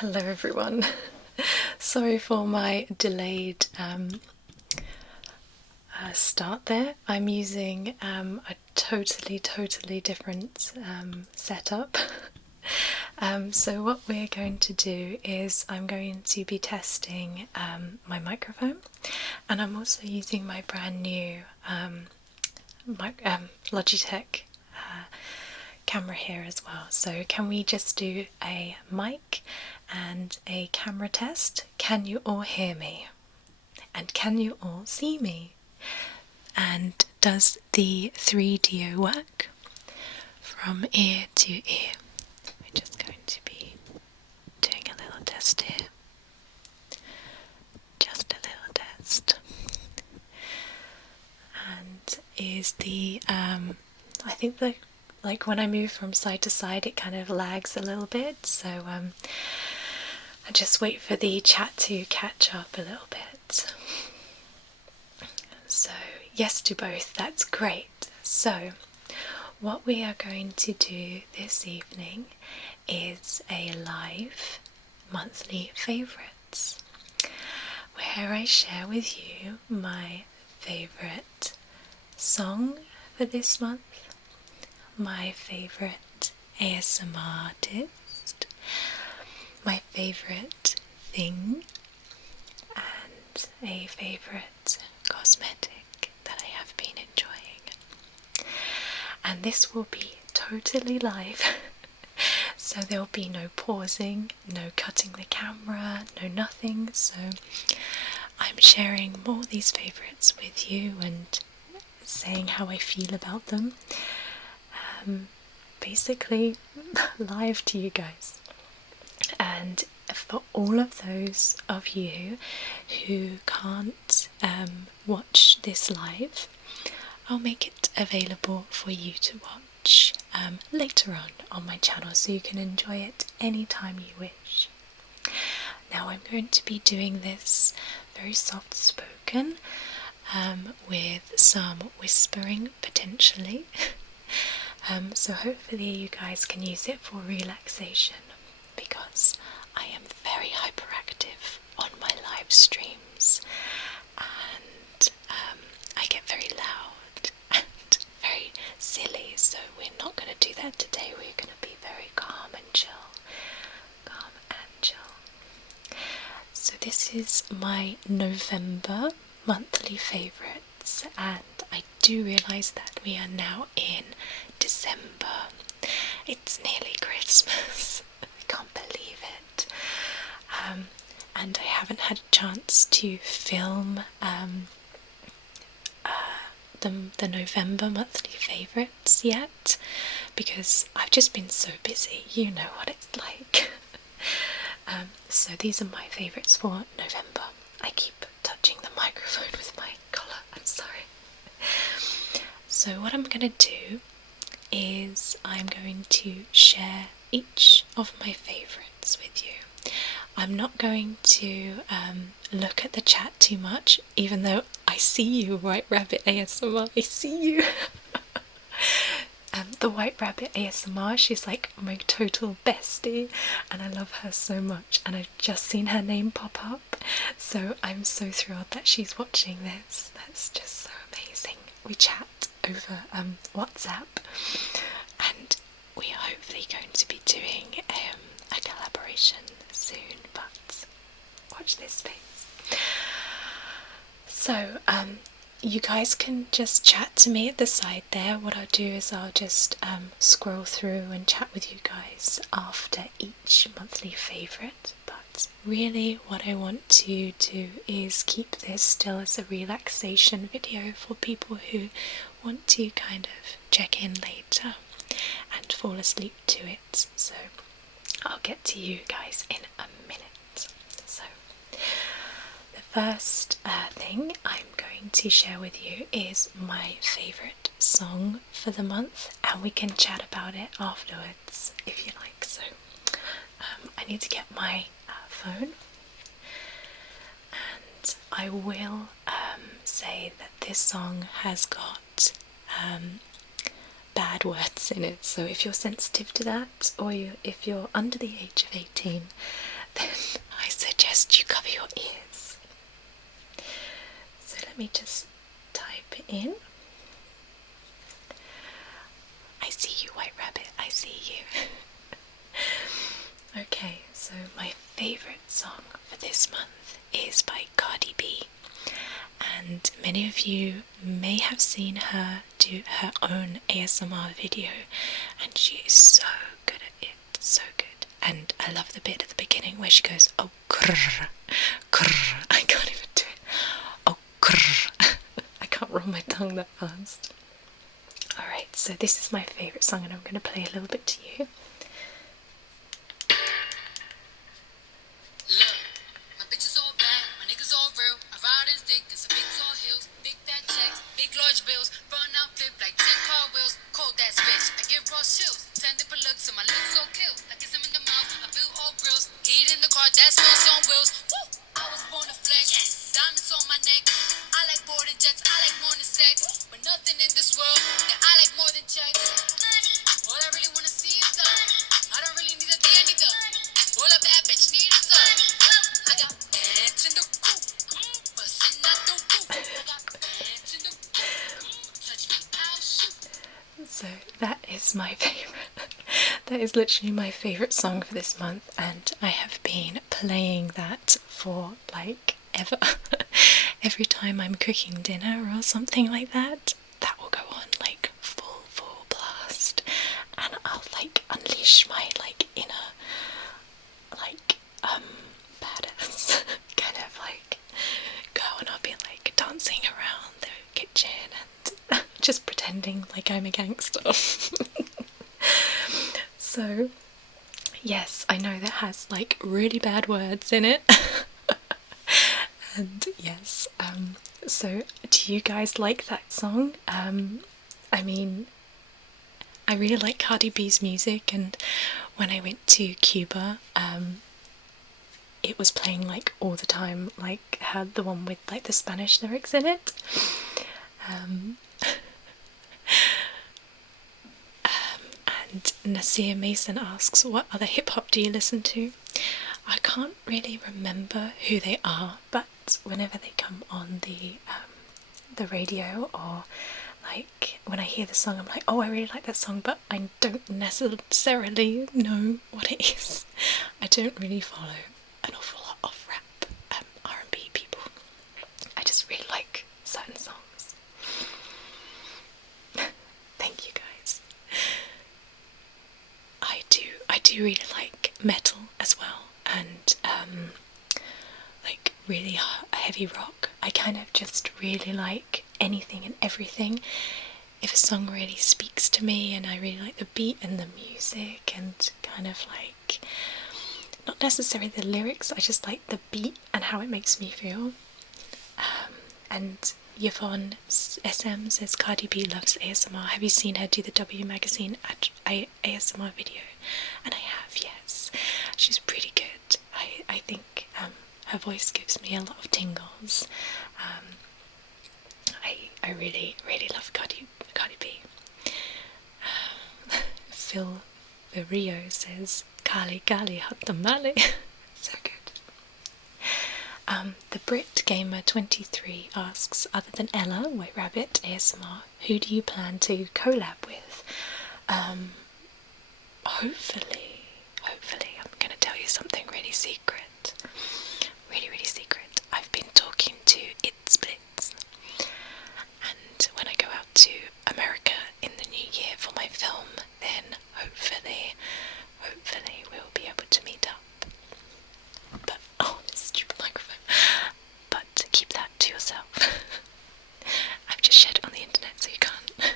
Hello everyone. Sorry for my delayed start there. I'm using a totally different setup. So what we're going to do is I'm going to be testing my microphone, and I'm also using my brand new Logitech camera here as well. So can we just do a mic and a camera test? Can you all hear me? And can you all see me? And does the 3DO work from ear to ear? We're just going to be doing a little test here. Just a little test. And is the I think the like when I move from side to side it kind of lags a little bit, so I just wait for the chat to catch up a little bit. So yes to both, that's great. So what we are going to do this evening is a live monthly favourites, where I share with you my favourite song for this month, my favourite ASMR artist, my favourite thing, and a favourite cosmetic that I have been enjoying. And this will be totally live, so there'll be no pausing, no cutting the camera, no nothing. So I'm sharing more of these favourites with you and saying how I feel about them. Basically live to you guys. And for all of those of you who can't watch this live, I'll make it available for you to watch later on my channel, so you can enjoy it anytime you wish. Now I'm going to be doing this very soft spoken, with some whispering potentially. So hopefully you guys can use it for relaxation, because I am very hyperactive on my live streams, and I get very loud and very silly, so we're not going to do that today. We're going to be very calm and chill. Calm and chill. So this is my November monthly favourites, and I do realise that we are now in December. It's nearly Christmas. I can't believe it. And I haven't had a chance to film the November monthly favourites yet, because I've just been so busy. You know what it's like. So these are my favourites for November. I keep touching the microphone with my collar, I'm sorry. So what I'm going to do is I'm going to share each of my favourites with you. I'm not going to look at the chat too much, even though I see you, White Rabbit ASMR, I see you. The White Rabbit ASMR, she's like my total bestie, and I love her so much, and I've just seen her name pop up, so I'm so thrilled that she's watching this. That's just so amazing. We chat over WhatsApp, and we are hopefully going to be doing a collaboration soon, but watch this space. So you guys can just chat to me at the side there. What I'll do is I'll just scroll through and chat with you guys after each monthly favourite, but really what I want to do is keep this still as a relaxation video for people who want to kind of check in later and fall asleep to it. So I'll get to you guys in a minute. So the first thing I'm going to share with you is my favourite song for the month, and we can chat about it afterwards if you like. So I need to get my phone, and I will say that this song has got bad words in it, so if you're sensitive to that, or if you're under the age of 18, me just type it in. I see you, White Rabbit, I see you. Okay, so my favourite song for this month is by Cardi B, and many of you may have seen her do her own ASMR video, and she is so good at it, so good. And I love the bit at the beginning where she goes, oh, krrr, krrr. I can't even do it. Oh, krrr. I can't roll my tongue that fast. Alright, so this is my favourite song, and I'm going to play a little bit to you. So that is my favourite. That is literally my favourite song for this month, and I have been playing that for like ever. Every time I'm cooking dinner or something like that, that will go on like full blast, and I'll like unleash my like inner like badass kind of like go, and I'll be like dancing around the kitchen and just pretending like I'm a gangster. So yes, I know that has like really bad words in it. And yes, so do you guys like that song? I mean, I really like Cardi B's music, and when I went to Cuba, it was playing like all the time, like had the one with like the Spanish lyrics in it. And Nasir Mason asks, what other hip hop do you listen to? I can't really remember who they are, but whenever they come on the radio, or like when I hear the song, I'm like, oh, I really like that song, but I don't necessarily know what it is. I don't really follow an awful lot of rap, R&B people. I just really like certain songs. Thank you guys. I do really like metal as well, and like really heavy rock. I kind of just really like anything and everything. If a song really speaks to me and I really like the beat and the music and kind of like, not necessarily the lyrics, I just like the beat and how it makes me feel. And Yvonne SM says Cardi B loves ASMR. Have you seen her do the W Magazine ASMR video? And I have, yes. She's pretty good. I think her voice gives me a lot of tingles. I really love Cardi B. Phil Rio says Kali Gali Hot Tamale. So good. The Brit Gamer 23 asks, other than Ella, White Rabbit, ASMR, who do you plan to collab with? Hopefully, I'm going to tell you something really secret. Really secret. I've been talking to It Splits, and when I go out to America in the new year for my film, then hopefully we'll be able to meet up. But, oh, this stupid microphone. But keep that to yourself. I've just shared it on the internet, so you can't.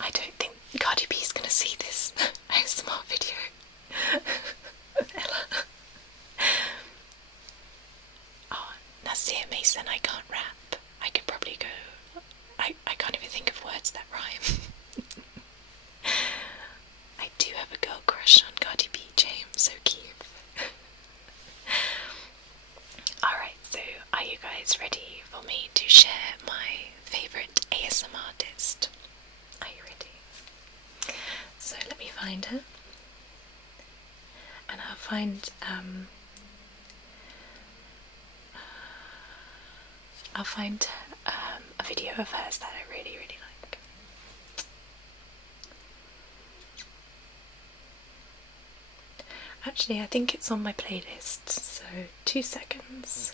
I don't think Cardi B's gonna see this ASMR video. Ella. Oh, Nasir Mason, I can't rap. I could probably go. I can't even think of words that rhyme. I do have a girl crush on Cardi B, James, so cute. Alright, so are you guys ready for me to share my favourite ASMR artist? Are you ready? So let me find her. And I'll find I'll find a video of hers that I really, really like. Actually, I think it's on my playlist, so 2 seconds.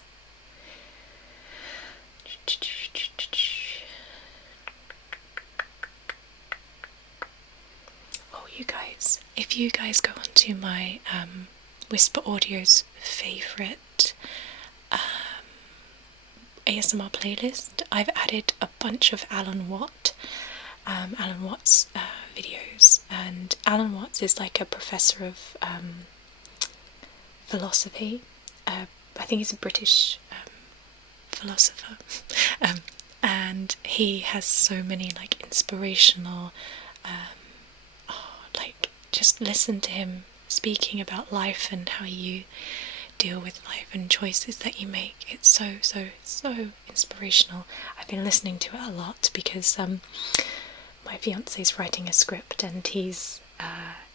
Oh, you guys, if you guys go onto my Whisper Audio's favourite ASMR playlist, I've added a bunch of Alan Watts videos, and Alan Watts is like a professor of philosophy. I think he's a British philosopher, and he has so many like inspirational, like just listen to him speaking about life and how you deal with life and choices that you make. It's so inspirational. I've been listening to it a lot because my fiance's writing a script, and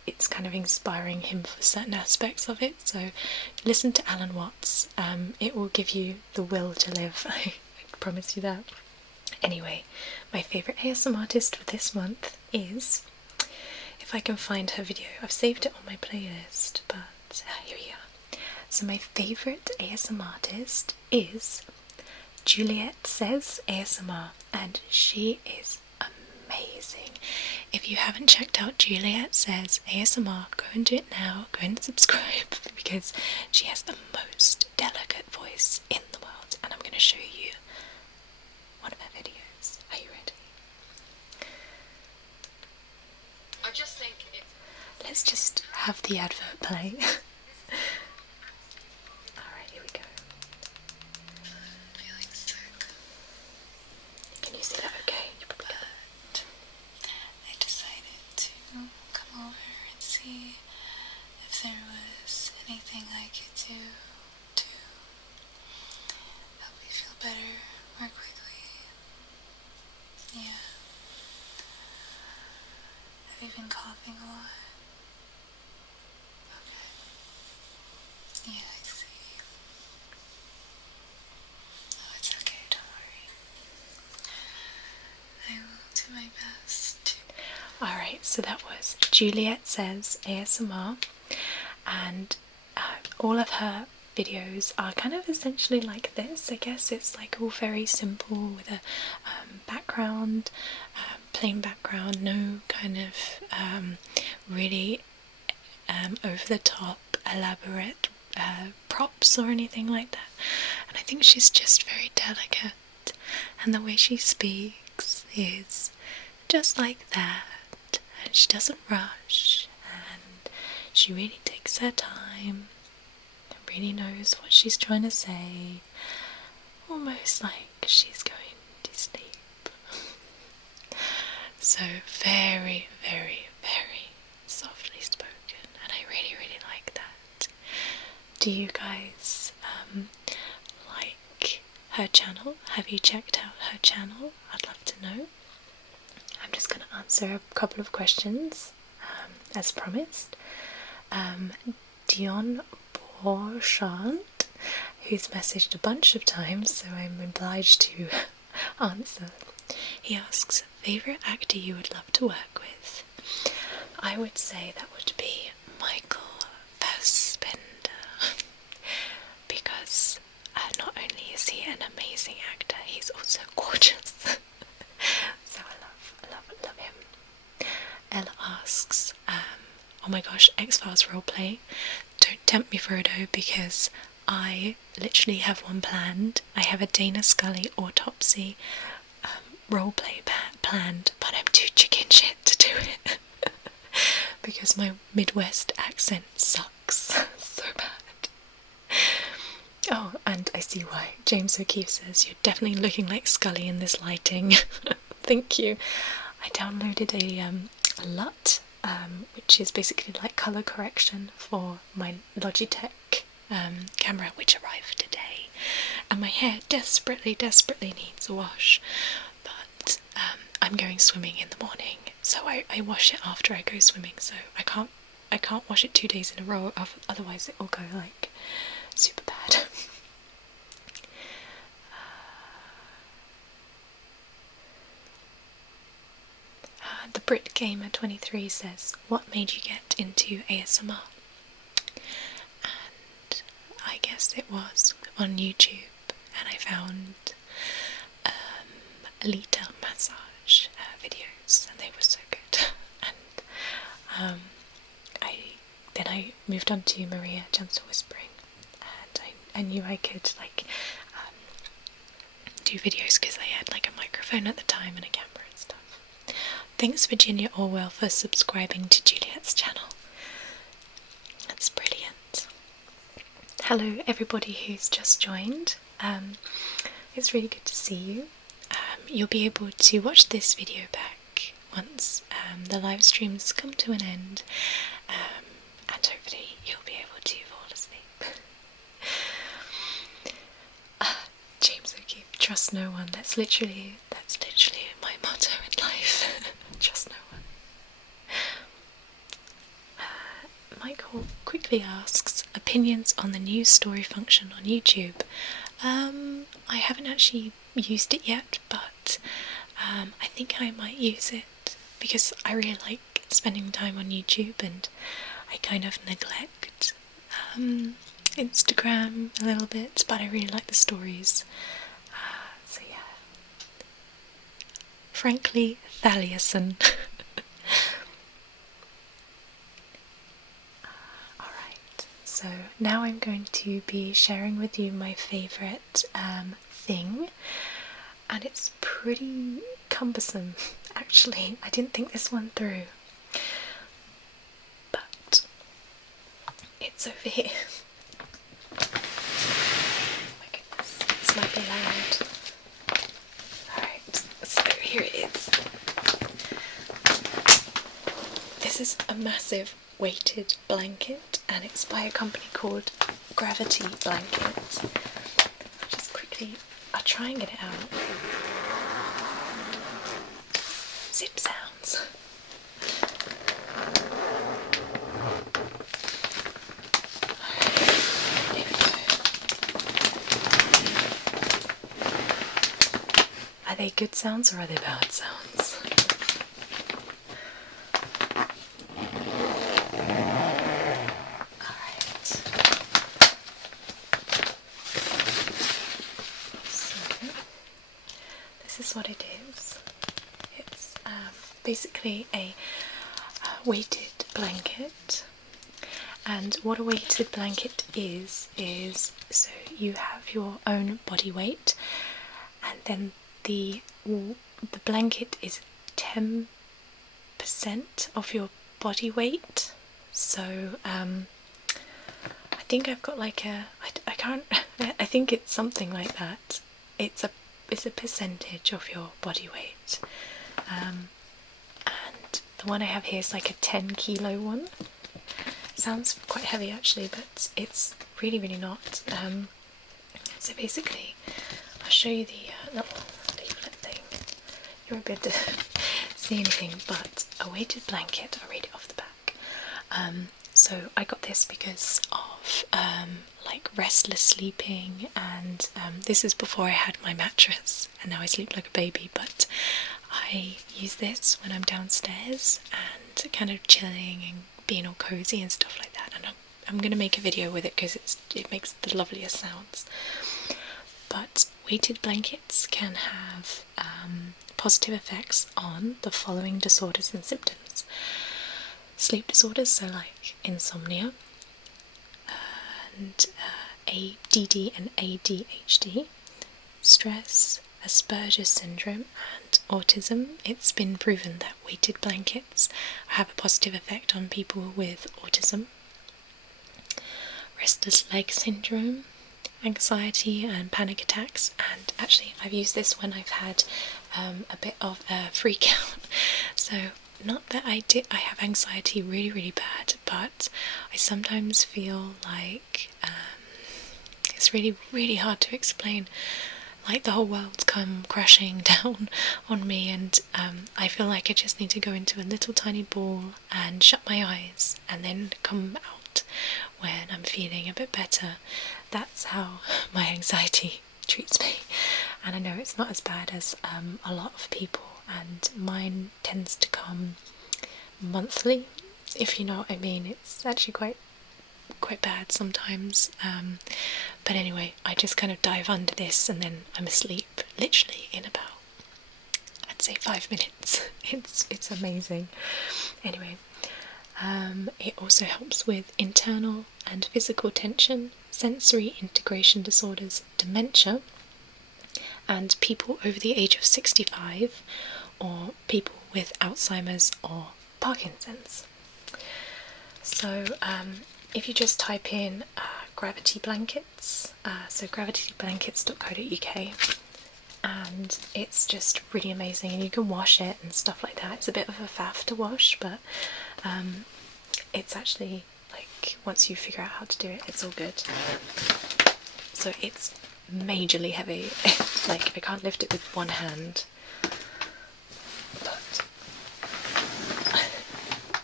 it's kind of inspiring him for certain aspects of it. So listen to Alan Watts. It will give you the will to live. I promise you that. Anyway, my favourite ASMR artist for this month is, if I can find her video, I've saved it on my playlist, but here we are. So my favourite ASMR artist is Juliet Says ASMR, and she is amazing. If you haven't checked out Juliet Says ASMR, go and do it now. Go and subscribe, because she has the most delicate voice in the world, and I'm going to show you one of her videos. Are you ready? I just think let's just have the advert play. Alright, here we go. Feeling sick. Can you see that okay? You probably can't. I decided to come over and see if there was anything I could do to help you feel better more quickly. Yeah. Have you been coughing a lot? Okay. Yeah, I see. Oh, it's okay, don't worry. I will do my best. Alright, so that was Juliet Says ASMR, and all of her videos are kind of essentially like this. I guess it's like all very simple with a background, plain background, no kind of really over the top, elaborate props or anything like that. And I think she's just very delicate, and the way she speaks is just like that, and she doesn't rush, and she really takes her time and really knows what she's trying to say, almost like she's going to sleep. So very, very, very softly spoken, and I really, really like that. Do you guys like her channel? Have you checked out her channel? I'd love to know. I'm just going to answer a couple of questions as promised. Dion Borchardt, who's messaged a bunch of times, so I'm obliged to answer. He asks, favourite actor you would love to work with? I would say that would be Michael Fassbender, because not only is he an amazing actor, he's also gorgeous. So I love him. Ella asks, oh my gosh, X-Files roleplay. Don't tempt me, Frodo, because I literally have one planned. I have a Dana Scully autopsy roleplay planned, but I'm too chicken shit to do it because my Midwest accent sucks so bad. Oh, and I see why. James O'Keefe says, you're definitely looking like Scully in this lighting. Thank you. I downloaded a LUT, which is basically like colour correction for my Logitech camera, which arrived today, and my hair desperately needs a wash, but I'm going swimming in the morning, so I wash it after I go swimming, so I can't wash it 2 days in a row, otherwise it will go like super bad. The Brit Gamer 23 says, what made you get into ASMR? And I guess it was on YouTube, and I found Lita massage videos, and they were so good. And I moved on to Maria Gentle Whispering, and I knew I could do videos because I had like a microphone at the time and a camera and stuff. Thanks Virginia Orwell for subscribing to Juliet's channel. That's brilliant. Hello everybody who's just joined. It's really good to see you. You'll be able to watch this video back once the live streams come to an end, and hopefully you'll be able to fall asleep. James O'Keefe, trust no one. That's literally my motto in life. Trust no one. Michael quickly asks, opinions on the new story function on YouTube. I haven't actually used it yet, but I think I might use it because I really like spending time on YouTube, and I kind of neglect Instagram a little bit, but I really like the stories. So yeah. Frankly, Thaliason. Alright, so now I'm going to be sharing with you my favourite thing, and it's pretty cumbersome actually. I didn't think this one through, but it's over here. Oh my goodness, this might be loud. Alright, so here it is. This is a massive weighted blanket, and it's by a company called Gravity Blanket. Just quickly, I'll try and get it out. Zip sounds. Here we go. Are they good sounds or are they bad sounds? Alright. So, this is what it is. It's basically a weighted blanket, and what a weighted blanket is so you have your own body weight, and then the blanket is 10% of your body weight. So I think I've got like I can't I think it's something like that. It's a percentage of your body weight. And the one I have here is like a 10 kilo one. Sounds quite heavy actually, but it's really not. So basically, I'll show you the little leaflet thing. You won't be able to see anything, but a weighted blanket. I'll read it off the back. So I got this because of like restless sleeping, and this is before I had my mattress, and now I sleep like a baby, but I use this when I'm downstairs and kind of chilling and being all cozy and stuff like that, and I'm going to make a video with it because it makes the loveliest sounds. But weighted blankets can have positive effects on the following disorders and symptoms. Sleep disorders, so like insomnia, and ADD and ADHD, stress, Asperger's syndrome and autism. It's been proven that weighted blankets have a positive effect on people with autism. Restless leg syndrome, anxiety and panic attacks, and actually I've used this when I've had a bit of a freak out. So not that I have anxiety really bad, but I sometimes feel like it's really hard to explain, like the whole world's come crashing down on me, and I feel like I just need to go into a little tiny ball and shut my eyes and then come out when I'm feeling a bit better. That's how my anxiety treats me, and I know it's not as bad as a lot of people and mine tends to come monthly, if you know what I mean. It's actually quite bad sometimes, but anyway, I just kind of dive under this and then I'm asleep literally in about, I'd say, 5 minutes. It's amazing. Anyway, it also helps with internal and physical tension, sensory integration disorders, dementia, and people over the age of 65, or people with Alzheimer's or Parkinson's. So if you just type in gravity blankets, so gravityblankets.co.uk, and it's just really amazing, and you can wash it and stuff like that. It's a bit of a faff to wash, but it's actually, like, once you figure out how to do it, it's all good. So it's majorly heavy. Like, I can't lift it with one hand,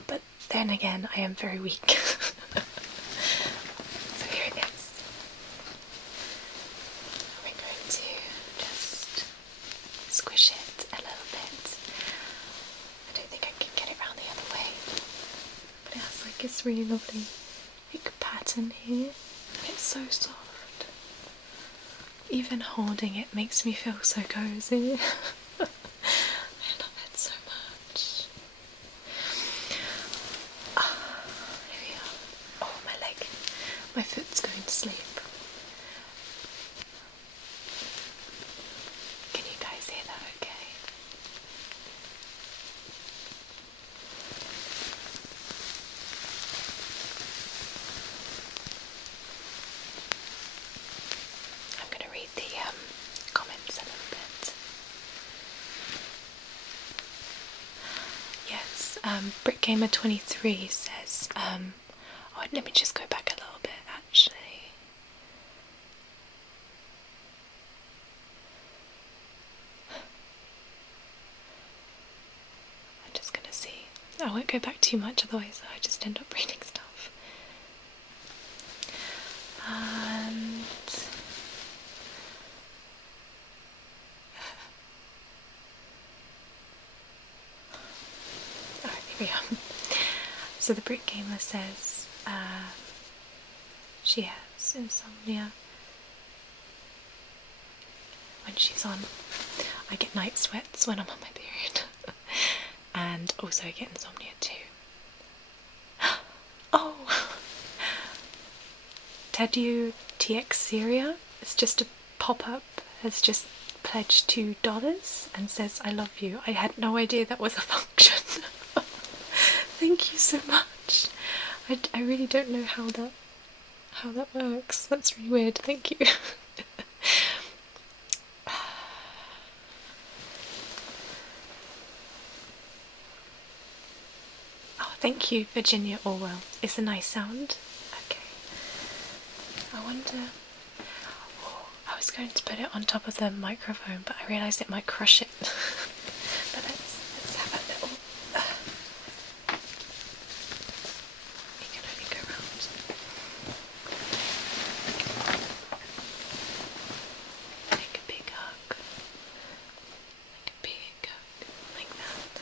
but then again, I am very weak. So here it is. We're going to just squish it a little bit. I don't think I can get it round the other way, but it has like this really lovely like pattern here, and it's so soft. Even holding it makes me feel so cozy. I love it so much. Here we are. Oh, my leg. My foot's going to sleep. Can you guys hear that okay? I'm going to read the comments a little bit. Yes, BrickGamer23 says, oh, let me just go back a little bit actually. I'm just going to see. I won't go back too much, otherwise I just end up reading stuff. And alright, here we are. So the Brick Gamer says she has insomnia when she's on. I get night sweats when I'm on my period. And also I get insomnia too. Oh! Tadu TX Syria, it's just a pop-up, has just pledged $2 and says, I love you. I had no idea that was a function. Thank you so much. I really don't know how that works. That's really weird. Thank you. Oh, thank you, Virginia Orwell. It's a nice sound. Okay. I wonder. Oh, I was going to put it on top of the microphone, but I realised it might crush it. But let's have a little. You can only go round. Make a big hug. Make a big hug. Like that.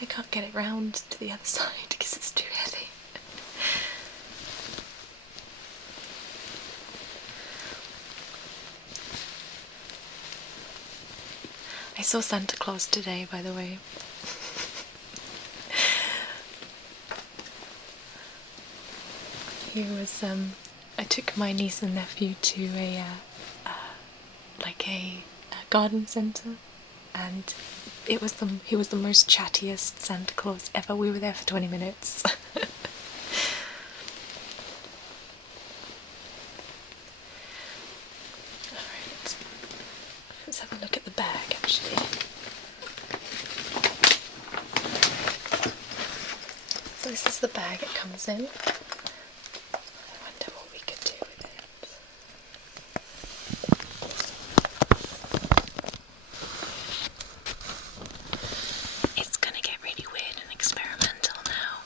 I can't get it round to the other side because it's too heavy. I saw Santa Claus today, by the way. He was, I took my niece and nephew to a garden centre, and he was the most chattiest Santa Claus ever. We were there for 20 minutes. Alright, let's have a look at the bag actually. So this is the bag it comes in. I wonder what we could do with it. It's gonna get really weird and experimental now.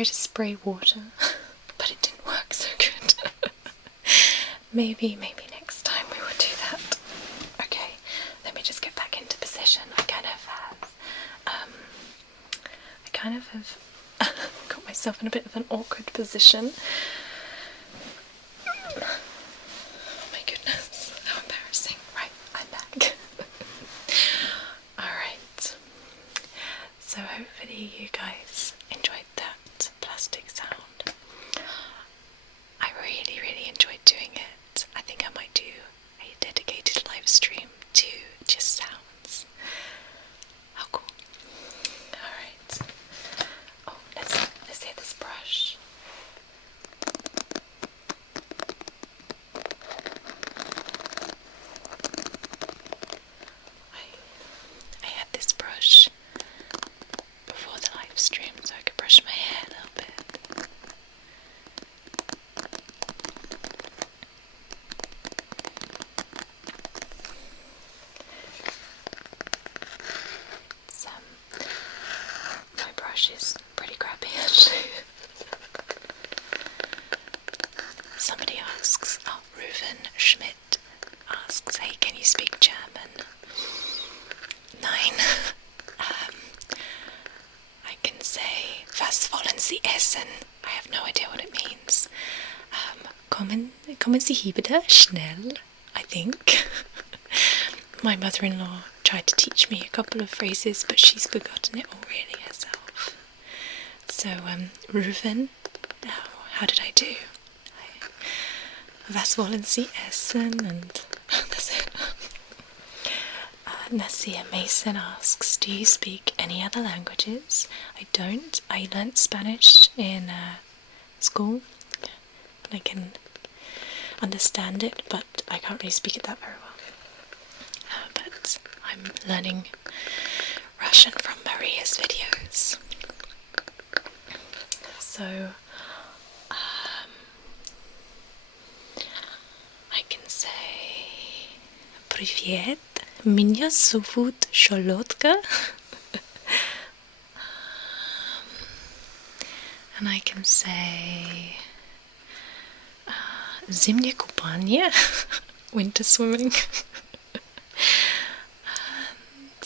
tried to spray water, but it didn't work so good. Maybe next time we will do that. Okay, let me just get back into position. I kind of have got myself in a bit of an awkward position. Oh my goodness, how embarrassing. Right, I'm back. Alright, so hopefully you guys enjoyed that plastic sound. I really enjoyed doing it. I think I might do a dedicated live stream to just sounds. How cool. Alright. Oh, let's hit this brush. I had this brush before the live stream so I could brush my hair a little bit. My brush is pretty crappy actually. Somebody asks, Reuven Schmidt asks, hey, can you speak German? Nein. I can say, was wollen Sie essen? I have no idea what it means. Kommen Sie hier bitte schnell, I think. My mother-in-law tried to teach me a couple of phrases, but she's forgotten it all really herself. So, Reuven, how did I do? Was wollen Sie essen? And that's it. Nasia Mason asks, do you speak any other languages? I don't. I learnt Spanish in school. I can understand it, but I can't really speak it that very well. But I'm learning Russian from Maria's videos. So, I can say Привет, меня зовут Charlotte. And I can say Zimnie kupanie, winter swimming. And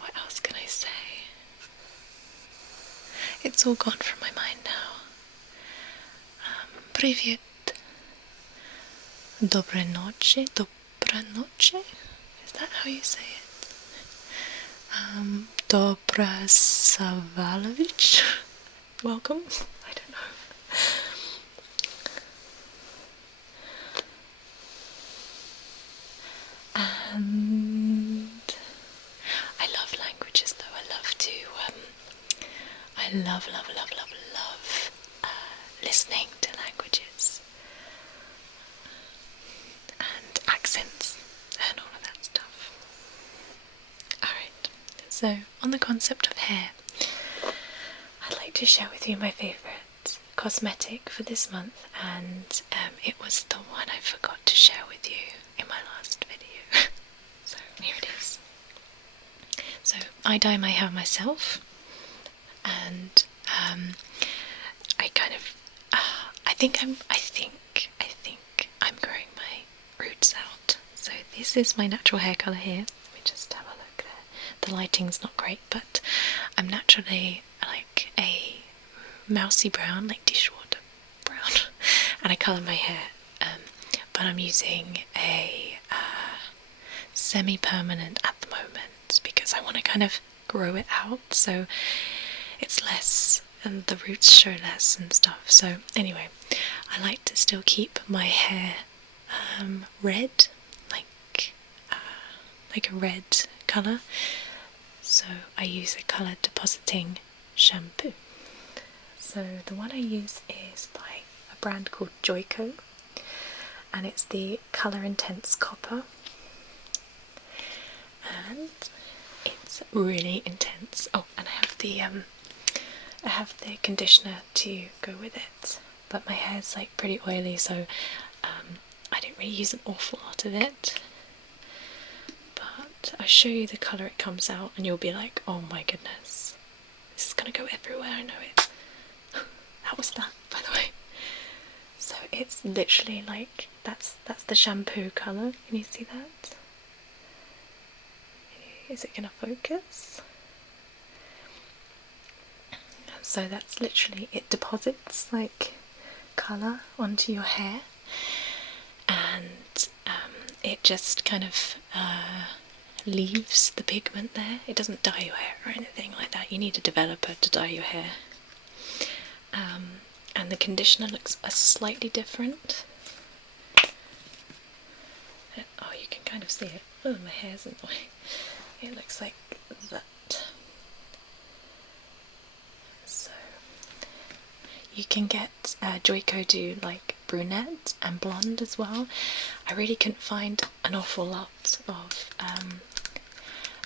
what else can I say? It's all gone from my mind now. Привет. Доброй ночи. Доброй ночи. Is that how you say it? Dobra Savalovich. Welcome. I don't know. And I love languages though. I love listening to languages and accents and all of that stuff. Alright, so on the concept of hair, I'd like to share with you my favourite cosmetic for this month, and it was the one I forgot to share with you in my last video. So here it is. So I dye my hair myself, and I think I'm growing my roots out. So this is my natural hair colour here. Let me just have a look there. The lighting's not great, but I'm naturally like a mousy brown, like dishwater brown, and I colour my hair, but I'm using a semi-permanent at the moment because I want to kind of grow it out so it's less and the roots show less and stuff. So anyway, I like to still keep my hair red, like a red colour, so I use a colour depositing shampoo. So the one I use is by a brand called Joico, and it's the Colour Intense Copper, and it's really intense. Oh, and I have the conditioner to go with it, but my hair's like pretty oily, so I don't really use an awful lot of it. But I'll show you the colour it comes out and you'll be like, oh my goodness, This is gonna go everywhere, I know it. How was that, by the way? So it's literally like, that's the shampoo colour. Can you see that? Is it gonna focus? So that's literally, it deposits like colour onto your hair, and it just kind of leaves the pigment there. It doesn't dye your hair or anything like that. You need a developer to dye your hair. And the conditioner looks slightly different. Oh, you can kind of see it. Oh, my hair's in the way. It looks like that. So you can get Joico do like brunette and blonde as well. I really couldn't find an awful lot of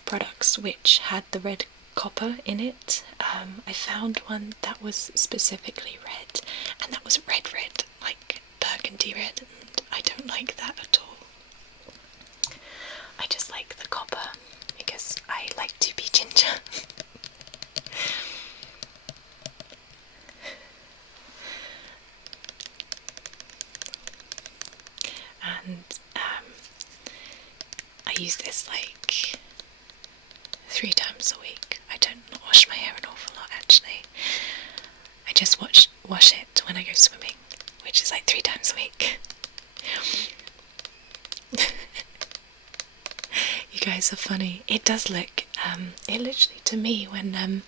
products which had the red copper in it. I found one that was specifically red, and that was red, like burgundy red, and I don't like that at all. I just like the copper because I like to be ginger. And I use this like 3 times a week. I don't not wash my hair an awful lot actually. I just wash it when I go swimming, which is like 3 times a week. You guys are funny. It does look, it literally, to me, when I'm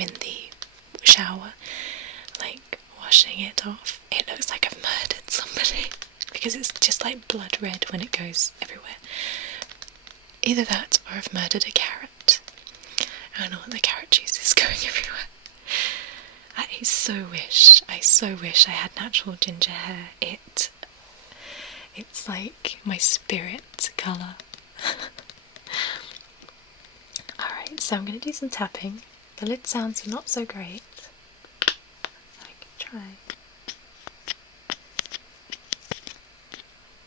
in the shower, like washing it off, it looks like I've murdered somebody, because it's just like blood red when it goes everywhere. Either that, or I've murdered a carrot. I don't know what the carrot juice is going everywhere. I so wish I had natural ginger hair. It's like my spirit colour. Alright, so I'm going to do some tapping. The lid sounds are not so great. I can try.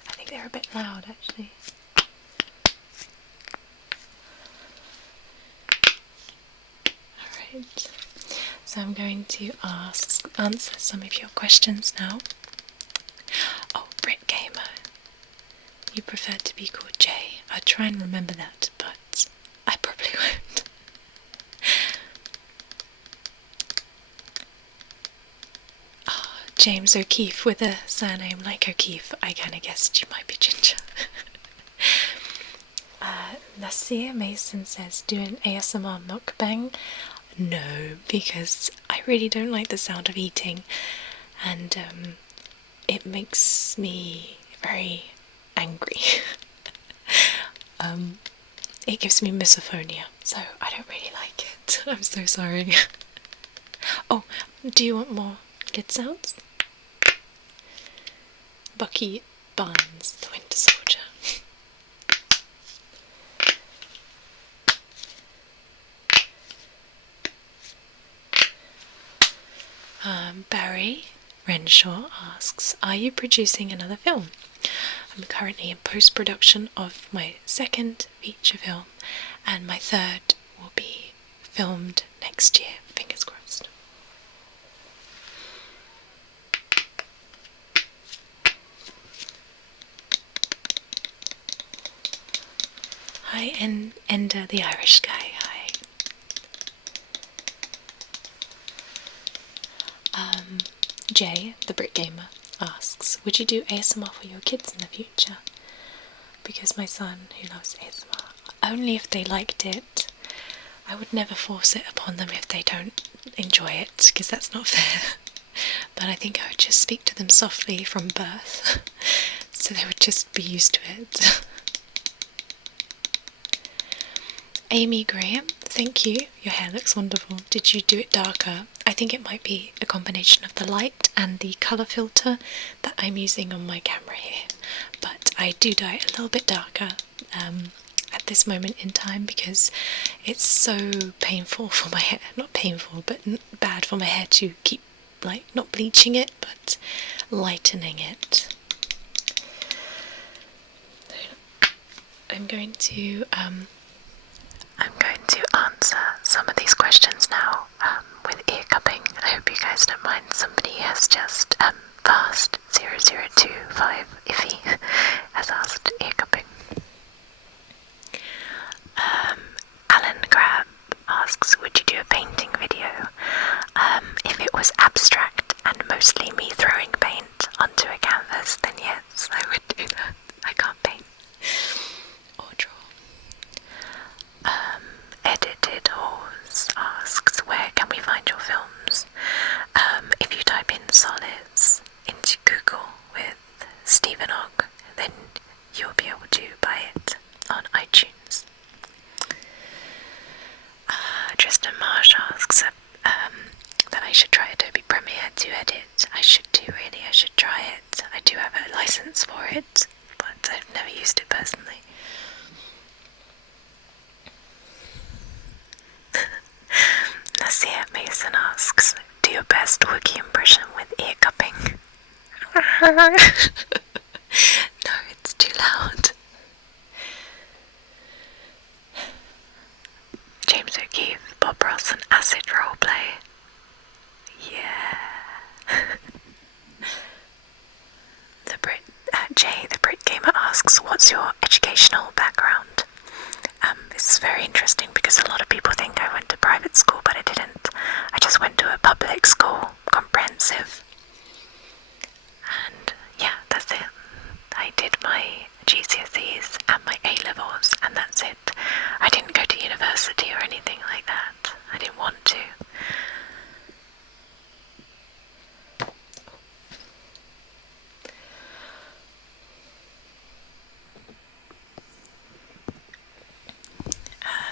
I think they're a bit loud actually. Alright, so I'm going to answer some of your questions now. Oh, Brit Gamer. You prefer to be called Jay. I'll try and remember that, but I probably won't. James O'Keefe with a surname like O'Keefe. I kind of guessed you might be ginger. Nasir Mason says, do an ASMR mukbang? No, because I really don't like the sound of eating, and it makes me very angry. It gives me misophonia, so I don't really like it. I'm so sorry. Oh, do you want more lid sounds? Bucky Barnes, the Winter Soldier. Barry Renshaw asks, are you producing another film? I'm currently in post-production of my 2nd feature film, and my 3rd will be filmed next year, fingers crossed. Hi, Ender the Irish guy, hi. Jay, the Brit Gamer, asks, would you do ASMR for your kids in the future? Because my son, who loves ASMR, only if they liked it. I would never force it upon them if they don't enjoy it, because that's not fair. But I think I would just speak to them softly from birth, so they would just be used to it. Amy Graham, thank you. Your hair looks wonderful. Did you do it darker? I think it might be a combination of the light and the colour filter that I'm using on my camera here. But I do dye it a little bit darker at this moment in time because it's so painful for my hair. Not painful, but bad for my hair to keep, like, not bleaching it, but lightening it. I'm going to answer some of these questions now with ear cupping. I hope you guys don't mind. Somebody has just fast 0025 iffy has asked ear cupping. Alan Grab asks, would you do a painting video? If it was abstract and mostly me throwing paint onto a canvas, then yes, I would do that. I can't paint or draw. Edited Horse asks, where can we find your films? If you type in Solids into Google with Stephen Ogg, then you'll be able to buy it on iTunes. Tristan Marsh asks that I should try Adobe Premiere to edit. I should try it. I do have a license for it, but I've never used it personally. Nasir Mason asks, do your best Wookiee impression with ear cupping. No, it's too loud. James O'Keefe, Bob Ross and acid roleplay. Yeah. Jay, the Brit Gamer asks, what's your educational background? This is very interesting because a lot of people think I went to private school, but I didn't. I just went to a public school, comprehensive. And yeah, that's it. I did my GCSEs and my A-levels, and that's it. I didn't go to university or anything like that. I didn't want to.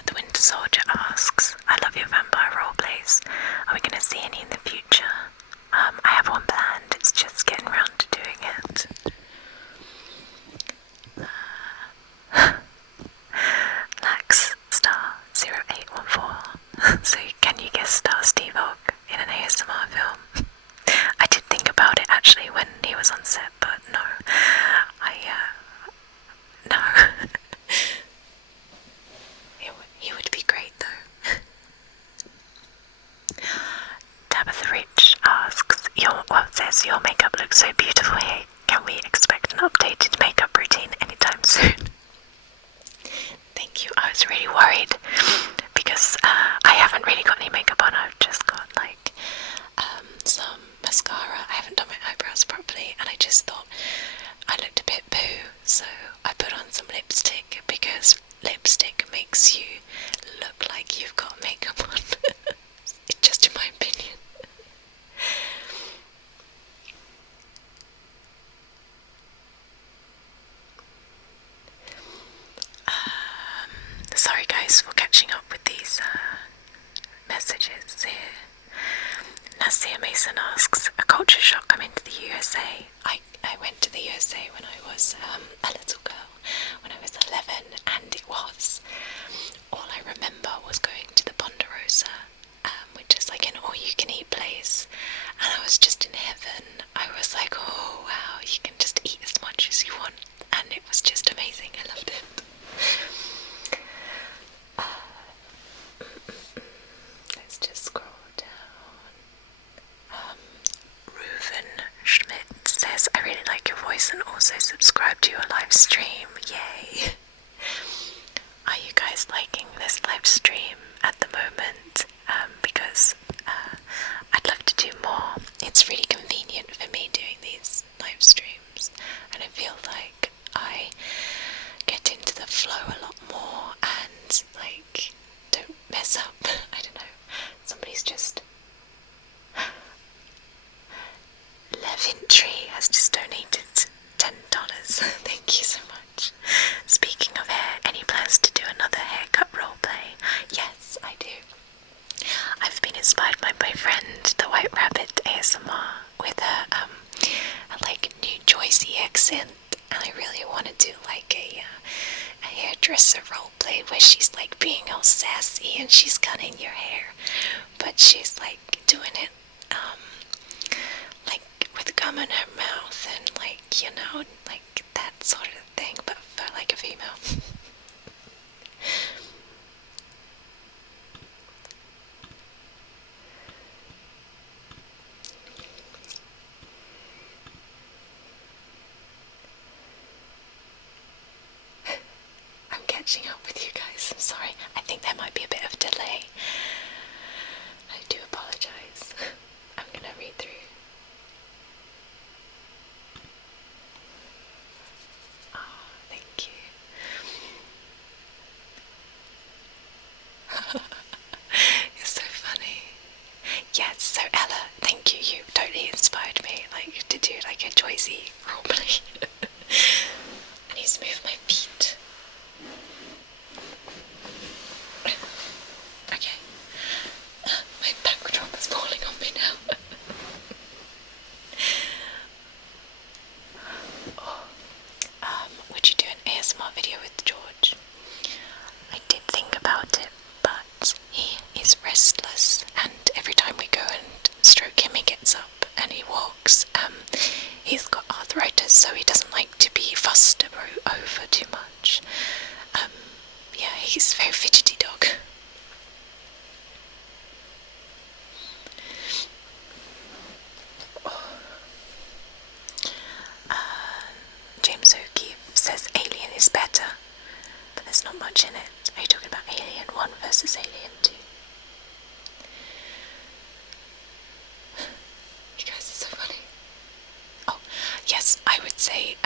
The Winter Soldier asks, I love your vampire roleplays. Are we going to see any in the future? I have one planned, it's just getting round to doing it. Lax Star 0814. So can you guest star Steve Ogg in an ASMR film? I did think about it actually when he was on set, but no. No. He would be great though. Tabitha Rich asks, says your makeup looks so beautiful here. Can we expect an updated makeup routine anytime soon? Thank you. I was really worried because I haven't really got any makeup on. I've just got like some mascara. I haven't done my eyebrows properly, and I just thought I looked a bit poo, so I put on some lipstick because lipstick makes you look like you've got makeup on. It's just in my opinion. Sorry guys for catching up with these messages here. Nasir Mason asks, a culture shock coming to the USA. I went to the USA when I was a little girl, when I was 11, and it was, all I remember was going to the Ponderosa, which is like an all-you-can-eat place, and I was just in heaven. I was like, oh wow, you can just eat as much as you want, and it was just amazing. I loved it. Let's just scroll down. Reuven Schmidt says, I really like your voice and also subscribe to your live stream. Yay! Are you guys liking this live stream at the moment? Because I'd love to do more. It's really convenient for me doing these live streams, and I feel like I get into the flow a lot more and like don't mess up. I don't know. Somebody's just Levintry has just donated $10. Thank you so much. Speaking of hair, any plans to do another haircut roleplay? Yes, I do. I've been inspired by my friend, the White Rabbit ASMR, with a like New Jersey accent, and I really want to do like a hairdresser roleplay where she's like being all sassy and she's cutting your hair, but she's like doing it like with gum in her mouth and like, you know, like that sort of thing, but for like a female. video with George. I did think about it, but he is restless, and every time we go and stroke him, he gets up and he walks. He's got arthritis, so he doesn't like to be fussed over too much. Yeah, he's a very fidgety dog. James O'Keefe says Alien is better, but there's not much in it. Are you talking about Alien 1 versus Alien 2? You guys are so funny. Oh, yes, I would say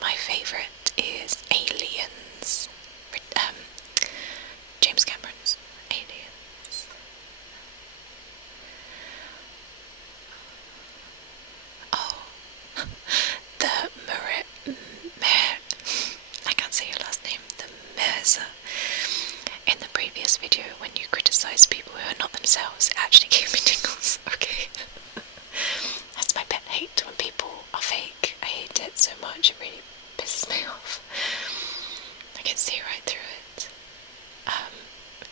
my favourite is Aliens. James Cameron's Aliens. Oh, the I can't say your last name. The Mirza. In the previous video, when you criticise people who are not themselves, it actually gave me tingles. Okay. That's my pet hate, when people are fake. I hate it so much, it really pisses me off. I can see right through it.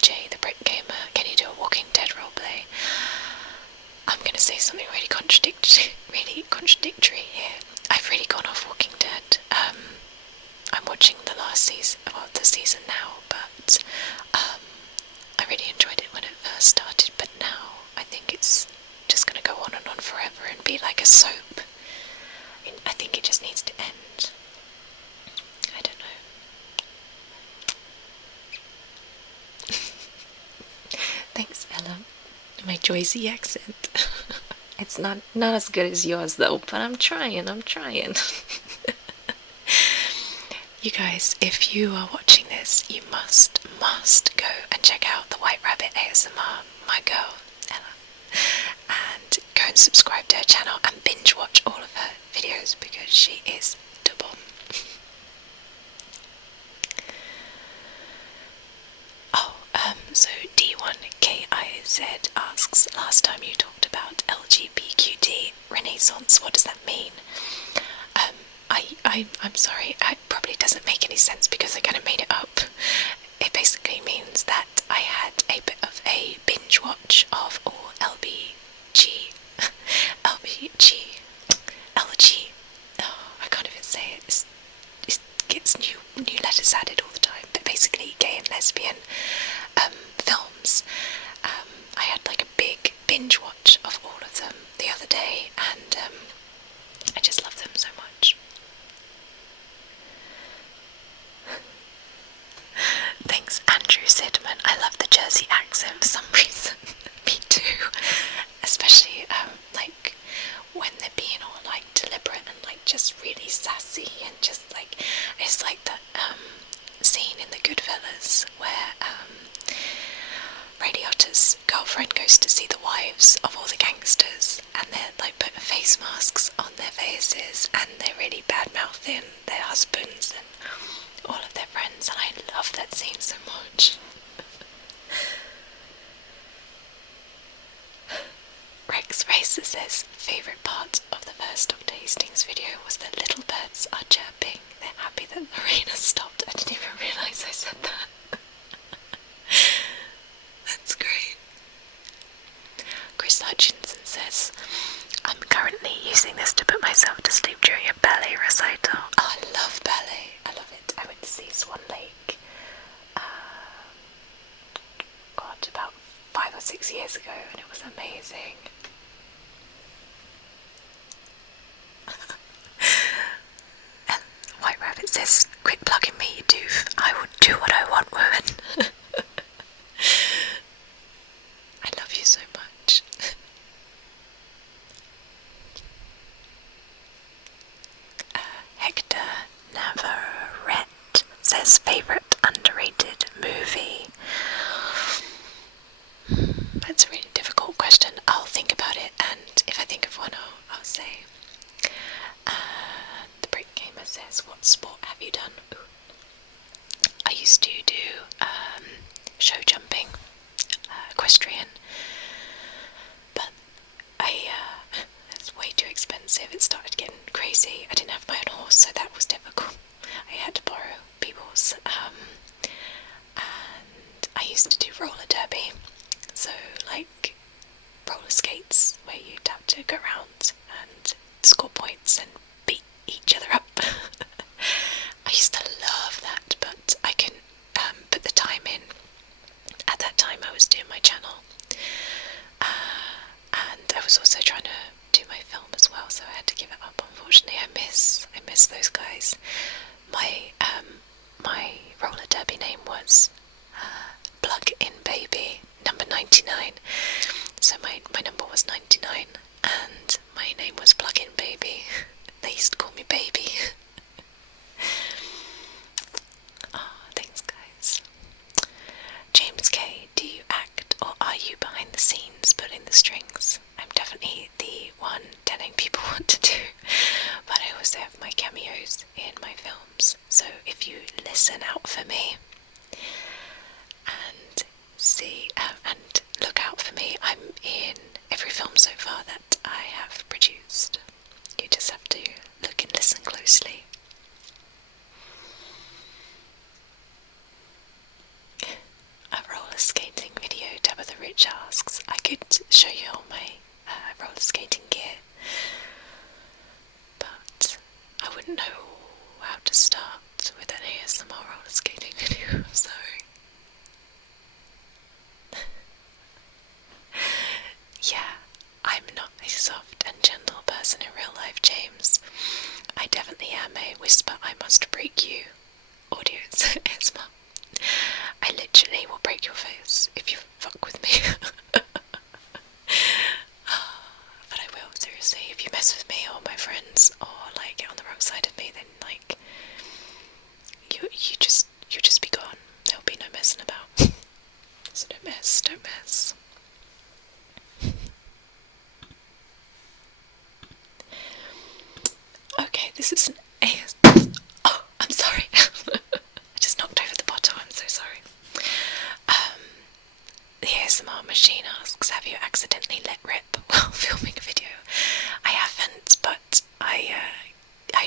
Jay the Brick Gamer, can you do a Walking Dead roleplay? I'm gonna say something really contradictory here. I've really gone off Walking Dead. I'm watching the last season, well, the season now, but I really enjoyed it when it first started, but now I think it's just gonna go on and on forever and be like a soap. I think it just needs to end. I don't know. Thanks, Ella. My Joycey accent. It's not as good as yours though, but I'm trying. You guys, if you are watching this, you must go and check out the White Rabbit ASMR, my girl, Ella. And go and subscribe to her channel and binge watch all of her videos because she is the bomb. Oh, so D1KIZ asks, last time you talked about LGBTQD Renaissance, what does that mean? I'm sorry, it probably doesn't make any sense because I kind of made it up. It basically means that I had a bit of a binge watch of all LG, oh, I can't even say it. It gets new letters added all the time, but basically gay and lesbian films. I had like a big binge watch of all of them the other day, and I just love them so much. Thanks, Andrew Sidman. I love the Jersey accent for some reason. Me too. Especially like when they're being all like deliberate and like just really sassy and just like it's like that scene in the Goodfellas where Ray Liotta's girlfriend goes to see the wives of all the gangsters and they're like putting face masks on their faces and they're really bad mouthing their husbands and all of their friends, and I love that scene so much. Rex Racer says favourite part of the first Dr. Hastings video was the little birds are chirping. They're happy that the rain has stopped. I didn't even realise I said that. That's great. Chris Hutchinson says, I'm currently using this to put myself to sleep during a ballet recital. Oh, I love ballet. I love it. I went to see Swan Lake, about 5 or 6 years ago, and it was amazing. And White Rabbit says, quit plugging me, you doof. I will do what I want, woman. I love you so much. Hector Navarrete says favourite underrated movie. That's a really difficult question. I'll think about it, and if I think of one, I'll say. The Brick Gamer says, what sport have you done? Ooh. I used to do show jumping, equestrian, but it's way too expensive. It started getting crazy. I didn't have my own horse, so that was difficult. I had to borrow girls, and I used to do roller derby, so like roller skates where you'd have to go around and score points and beat each other up. I used to love that, but I couldn't put the time in. At that time I was doing my channel, and I was also trying to do my film as well, so I had to give it up. Unfortunately, I miss those guys. My roller derby name was Plug In Baby number 99. So my number was 99, and my name was Plug In Baby. They used to call me Baby. Thanks, guys. James K, do you act or are you behind the scenes putting the strings? I'm definitely the one telling people what to do, but I also have my cameos in my films, so if you listen out for me and see and look out for me, I'm in every film so far that I have produced. You just have to look and listen closely. A roller skating video, Tabitha Rich asks. I could show you all my roller skating gear, but I wouldn't know how to start with an ASMR roller skating video. I'm sorry. Yeah, I'm not a soft and gentle person in real life, James. I definitely am a whisper I must break you audience ASMR. I literally will break your face if you fuck with me. But I will, seriously. If you mess with me or my friends, or like get on the wrong side of me, then like you just be gone. There'll be no messing about. So don't mess. Okay, this is an AS. Oh, I'm sorry. I just knocked over the bottle. I'm so sorry. The ASMR machine asks, have you accidentally let rip while filming a video? I haven't, but I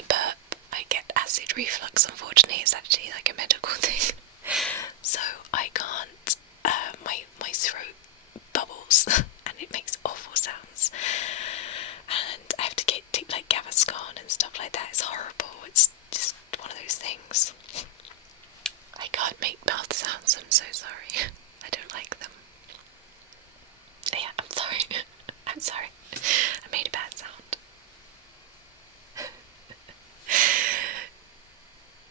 burp. I get acid reflux, unfortunately. It's actually like a medical thing. So I can't, my throat bubbles and it makes awful sounds. And I have to take like Gaviscon and stuff like that. It's horrible. It's just one of those things. I can't make mouth sounds, I'm so sorry. I don't like them. Yeah, I'm sorry. I'm sorry. I made a bad sound.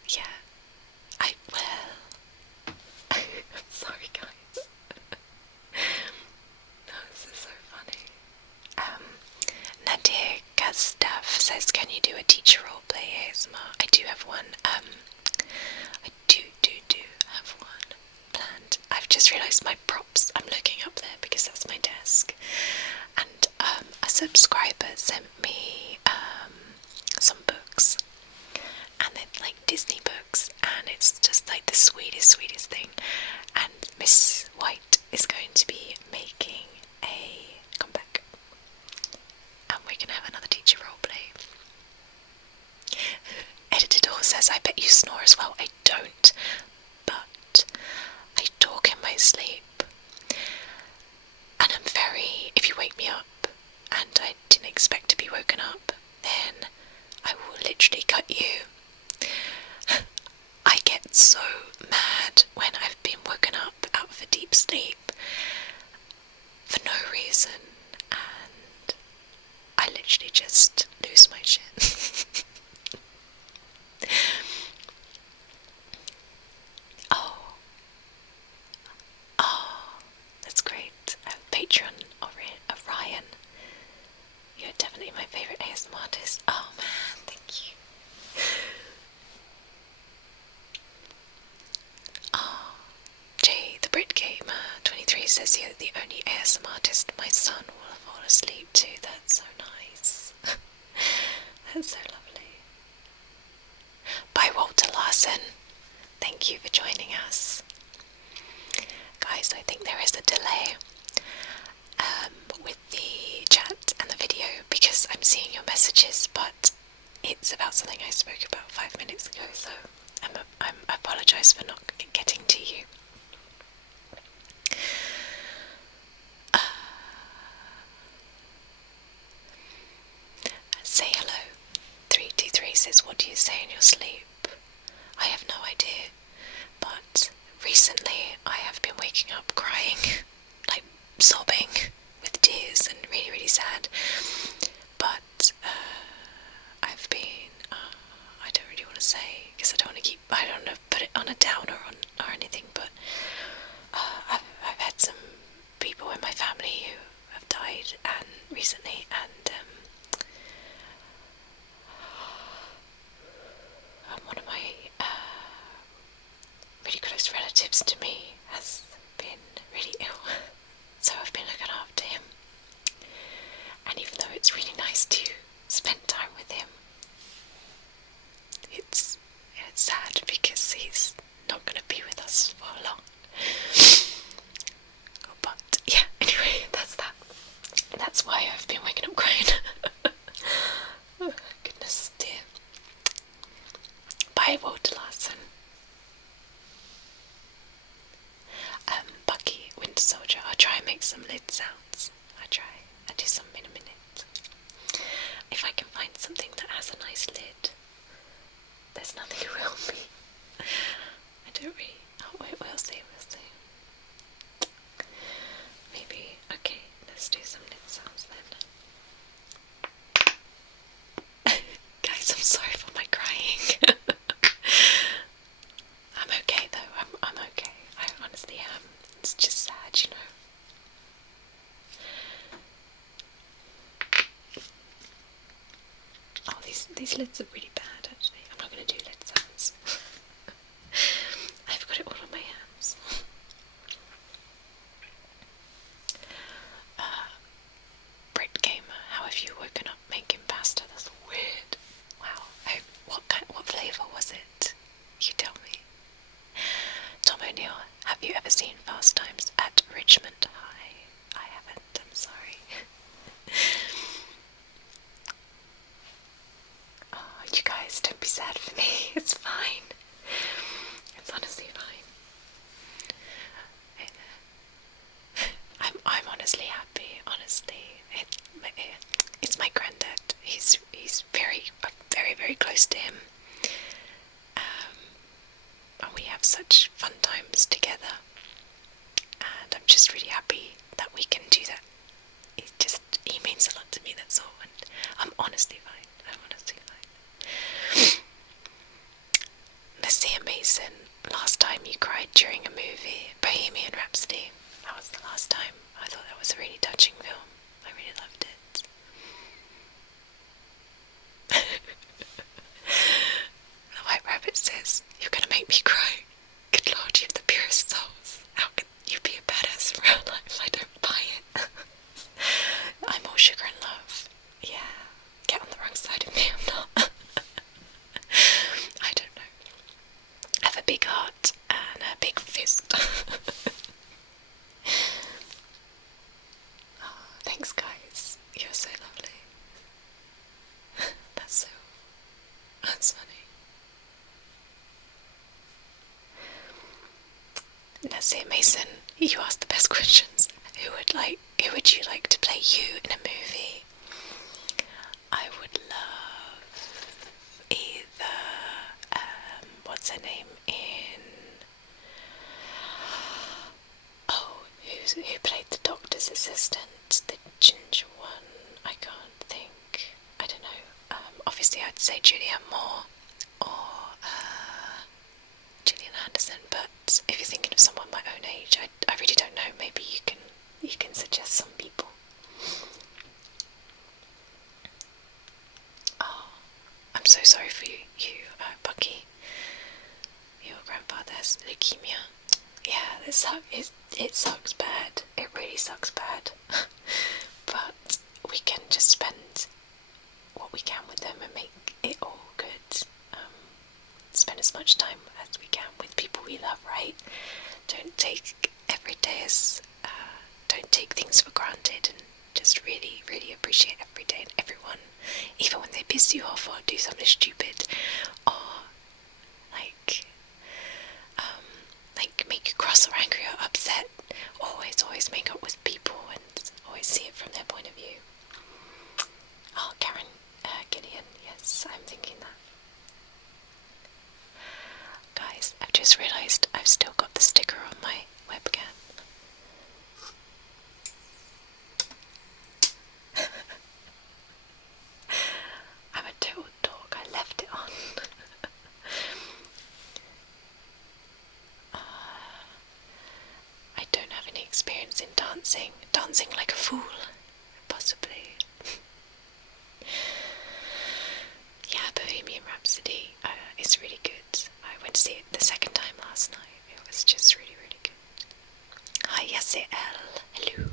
Yeah. I'm sorry, guys. No, this is so funny. Nadir Gustav says, can you do a teacher roleplay ASMR? I do have one. I do have one planned. I've just realised my props. I'm looking up there because that's my desk. And a subscriber sent me some books. And they're like Disney books. And it's just like the sweetest thing. And Miss White is going to be making a comeback. And we're going to have another teacher roleplay. Edited All says, I bet you snore as well. I don't, but I talk in my sleep. And I'm very, if you wake me up and I didn't expect to be woken up, then I will literally cut you. I get so mad when I've been woken up out of a deep sleep for no reason, and I literally just lose my shit. Oh, that's great. A Patreon of Ryan. You're definitely my favourite ASMR artist. Oh man, thank you. Oh, Jay, the Brit Gamer 23 says you're the only ASMR artist my son will fall asleep to. That's so nice. That's so lovely. By Walter Larson. Thank you for joining us. Guys, I think there is a delay with the chat and the video because I'm seeing your messages, but it's about something I spoke about 5 minutes ago, so I apologise apologise for not getting to you. Say hello. 323 says, what do you say in your sleep? I have no idea, but recently I have been waking up crying, like sobbing with tears and really, really sad. But I've been, I don't really want to say, because I don't want to put it on a downer or anything, but I've had some people in my family who have died and recently, and one of my really close relatives to me has been really ill, so I've been looking after him. And even though it's really nice to spend time with him, it's sad because he's not going to be with us for long. But yeah, anyway, that's that. That's why I've been waking up crying. Oh, goodness dear. Bye, Walter Larson. Bucky, Winter Soldier. I'll try and make some lid sounds. I'll do some in a minute. If I can find something that has a nice lid. There's nothing it will be. I don't really. Oh, wait, we'll see. Maybe. Okay, let's do some lid sounds then. Guys, I'm sorry for my crying. I'm okay though. I'm okay. I honestly am. It's just sad, you know. Oh, these lids are really bad actually. I'm not going to do lid sounds. I've got it all on my hands. Brit Gamer, how have you woken up making pasta? That's weird. Wow. What flavour was it? You tell me. Tom O'Neill, have you ever seen Fast Times at Richmond High? I haven't, I'm sorry. Oh, you guys, don't be sad for me. It's fine. It's honestly fine. I'm honestly happy. Honestly, it's my granddad. He's very, very close to him. And we have such fun times together. And I'm just really happy that we can do that. He means a lot to me. That's all. And I'm honestly fine. Messiah Mason, last time you cried during a movie, Bohemian Rhapsody. That was the last time. I thought that was a really touching film. I really loved it. The White Rabbit says, you're gonna make me cry. Good Lord, you have the purest souls. How could you be a badass in real life? I don't buy it. I'm all sugar and love. Yeah, get on the wrong side of me, I'm not. I don't know. I have a big heart and a big fist. Oh, thanks guys, you're so lovely. That's funny. Nasir Mason, you asked the best questions. Who would you like to play you in a movie? I would love either, what's her name in, who played the doctor's assistant, the ginger one, I can't think, I don't know, obviously I'd say Julianne Moore, or, Gillian Anderson, but if you're thinking of someone my own age, I really don't know, maybe you can suggest some people. Oh, I'm so sorry for you, Bucky. Your grandfather has leukemia. Yeah, it sucks bad. It really sucks bad. But we can just spend what we can with them and make it all good. Spend as much time as we can with people we love, right? Don't take every day as, don't take things for granted, and just really, really appreciate every day and everyone, even when they piss you off or do something stupid, or like, dancing like a fool, possibly. Yeah, Bohemian Rhapsody is really good. I went to see it the second time last night. It was just really, really good. Hi, Yassel. Hello.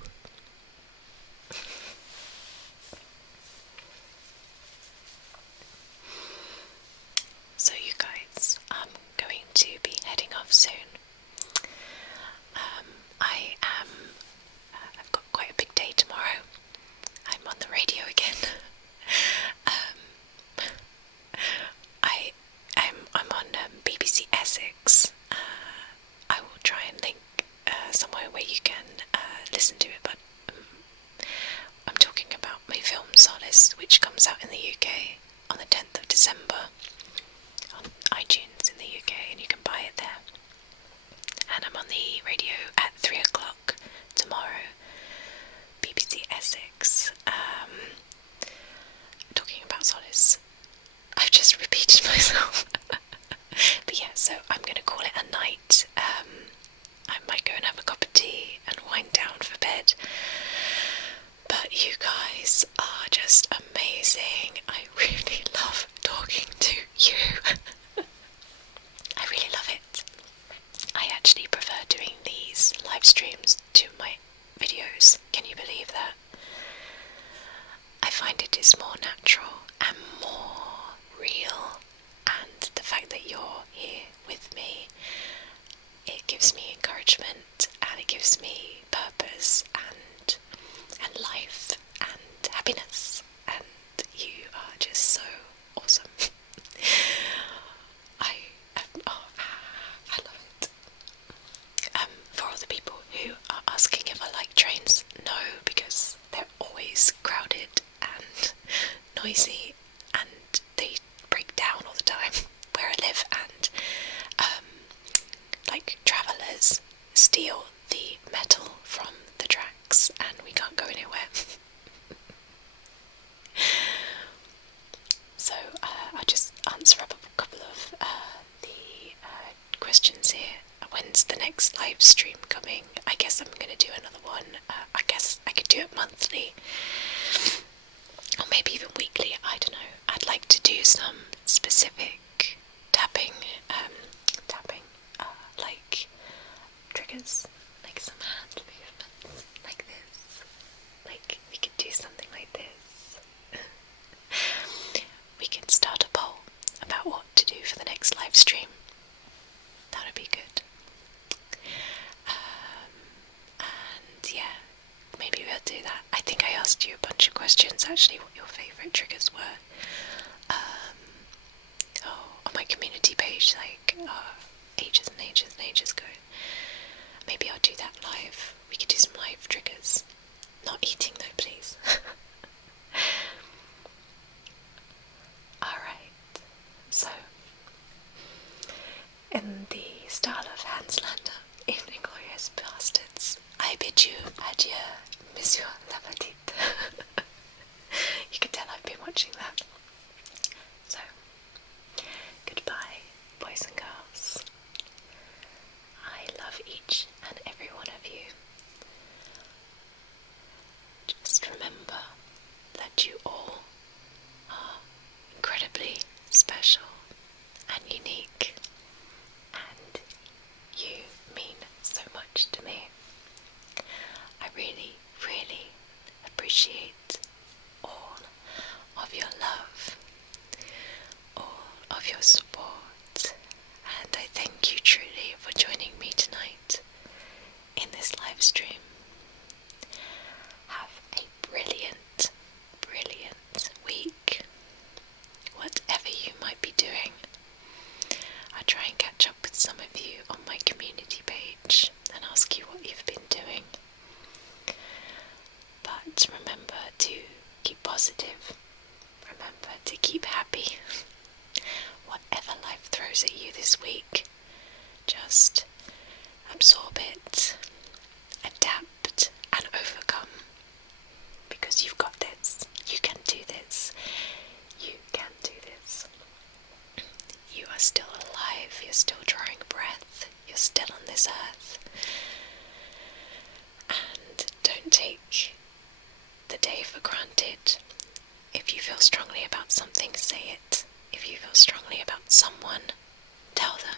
So you guys, I'm going to be heading off soon. I've got quite a big day tomorrow. I'm on the radio again. I'm on BBC Essex. I will try and link somewhere where you can listen to it, but I'm talking about my film Solace, which comes out in the UK on the 10th of December on iTunes in the UK, and you can buy it there. And I'm on the radio at 3 o'clock tomorrow, BBC Essex, talking about Solace. I've just repeated myself. But yeah, so I'm going to call it a night. I might go and have a cup of tea and wind down for bed. But you guys are just amazing. I really love talking to you. I really love it. I actually prefer doing these live streams to my videos. Can you believe that? I find it is more natural and more real, and the fact that you're here with me, it gives me encouragement, and it gives me purpose and life and happiness, and you are just so awesome. I love it. For all the people who are asking if I like trains, no, because they're always crowded and noisy, and they break down all the time where I live, and like travellers steal the metal from the tracks and we can't go anywhere. So I'll just answer up a couple of the questions here. When's the next live stream coming? I guess I'm going to do another one. I guess I could do it monthly, or maybe even weekly. I don't know. I'd like to do some specific tapping, like triggers, like some hand movements, like this. Like we could do something like this. We can start a poll about what to do for the next live stream. That would be good. And yeah, maybe we'll do that. I think I asked you a bunch of questions actually, what your favourite triggers were. On my community page, like ages and ages and ages ago. Maybe I'll do that live. We could do some live triggers. Not eating though, please. Alright, so in the style of Hans Lander, Evening Glorious Bastards, I bid you adieu, Monsieur la Petite. You can tell I've been watching that. So, goodbye, boys and girls. I love each and every one of you. Just remember that you all are incredibly special and unique, and you mean so much to me. I really, really appreciate all of your love, all of your support, and I thank you truly for joining me tonight in this live stream. Have a brilliant, brilliant week, whatever you might be doing. I'll try and catch up with some of you on my community page and ask you what you've been doing. But remember to keep positive. Remember to keep happy. Whatever life throws at you this week, just absorb it, adapt and overcome. Because you've got this. You can do this. You can do this. You are still alive. You're still drawing breath. You're still on this earth. And take the day for granted. If you feel strongly about something, say it. If you feel strongly about someone, tell them.